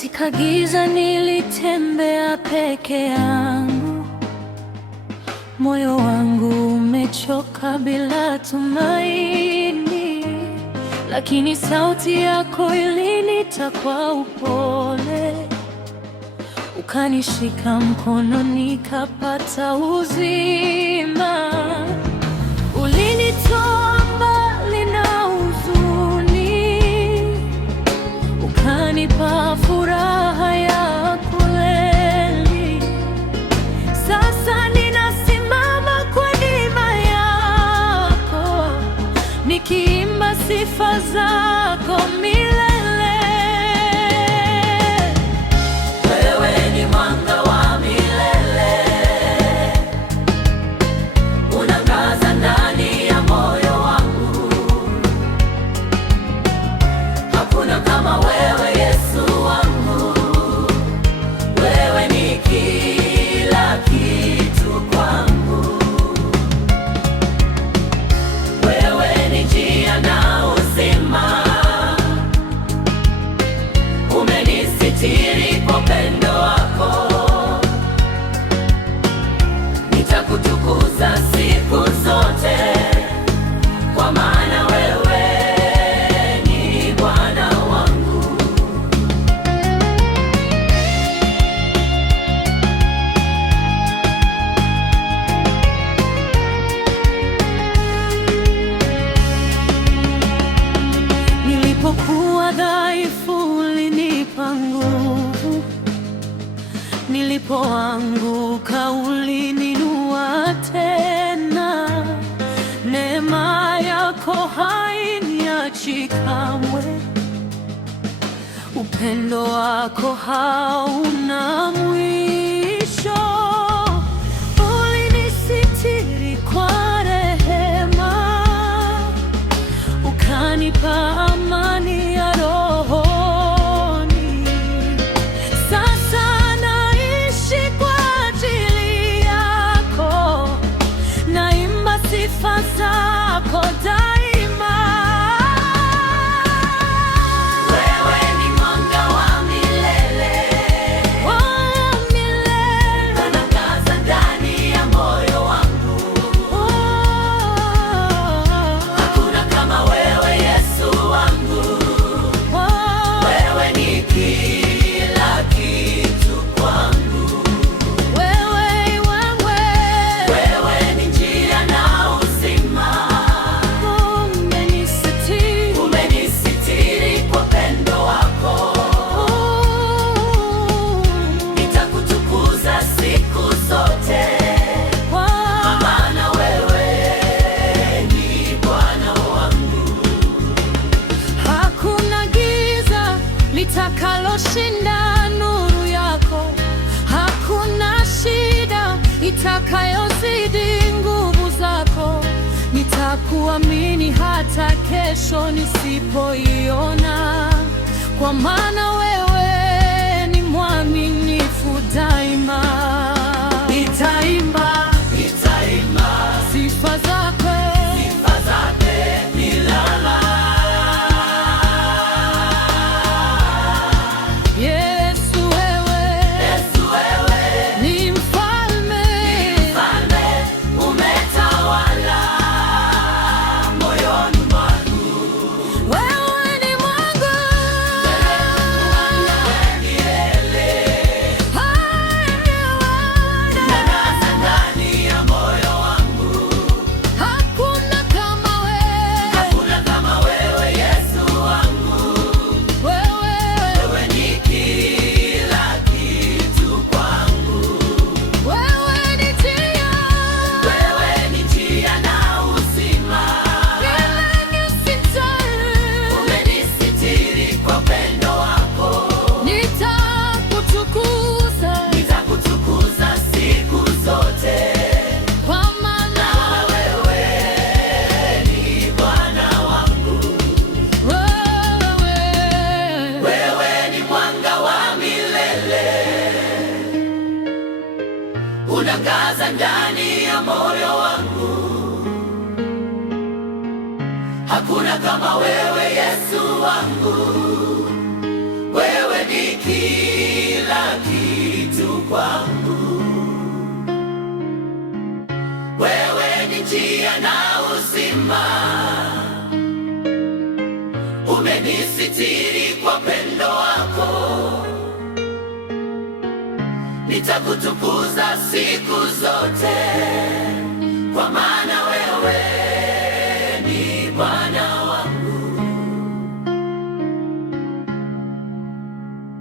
Katika giza nilitembea peke yangu, moyo wangu umechoka bila tumaini, lakini sauti yako ilinita kwa upole, ukanishika mkono nikapata uzima. Ulinitoa mbali na huzuni, ukanipa furaha ya kweli. Sasa ninasimama kwa neema yako, nikiimba sifa zako milele. Wewe ni mwanga wa milele, unangaza ndani ya moyo wangu. Hakuna kama wewe Yesu wangu, wewe ni kila kitu kwangu. Wewe ni njia na uzima, umenisitiri kwa upendo wako. Nitakutukuza siku zote, kwa maana wewe ni Bwana wangu. Nilipokuwa dhaifu ulinipa nguvu, nilipoanguka ulininua tena. Neema yako hainiachi kamwe, upendo wako hauna mwisho. Ulinisitiri kwa rehema, ukanipa amani ya rohoni. Sasa naishi kwa ajili yako, naimba sifa zako daima. Wewe ni mwanga wa milele, unangaza ndani ya moyo wangu. Hakuna kama wewe Yesu wangu, wewe ni kila kitu kwangu. Wewe ni njia na uzima, umenisitiri kwa upendo wako. Nitakutukuza siku zote, maana wewe ni Bwana wangu. Hakuna giza litakaloshinda nuru yako, hakuna shida itakayozidi nguvu zako. Nitakuamini hata kesho nisipoiona, kwa maana wewe ni mwaminifu daima. Nitaimba sifa zako Milele. Yesu, wewe ni mfalme. Umetawala moyoni mwangu. Wewe ni mwanga Unangaza ndani ya moyo wangu. hakuna kama wewe. Hakuna kama wewe Yesu wangu, wewe ni kila kitu kwangu. Wewe ni njia, Wewe ni njia na uzima, umenisitiri kwa upendo wako. Nitakutukuza siku zote, kwa maana wewe ni Bwana wangu. Wewe ni mwanga wa milele, unangaza ndani ya moyo wangu. Hakuna kama wewe Yesu wangu, wewe ni uzima. Umenisitiri kwa pendo wako, nitakutukuza siku zote kwa maana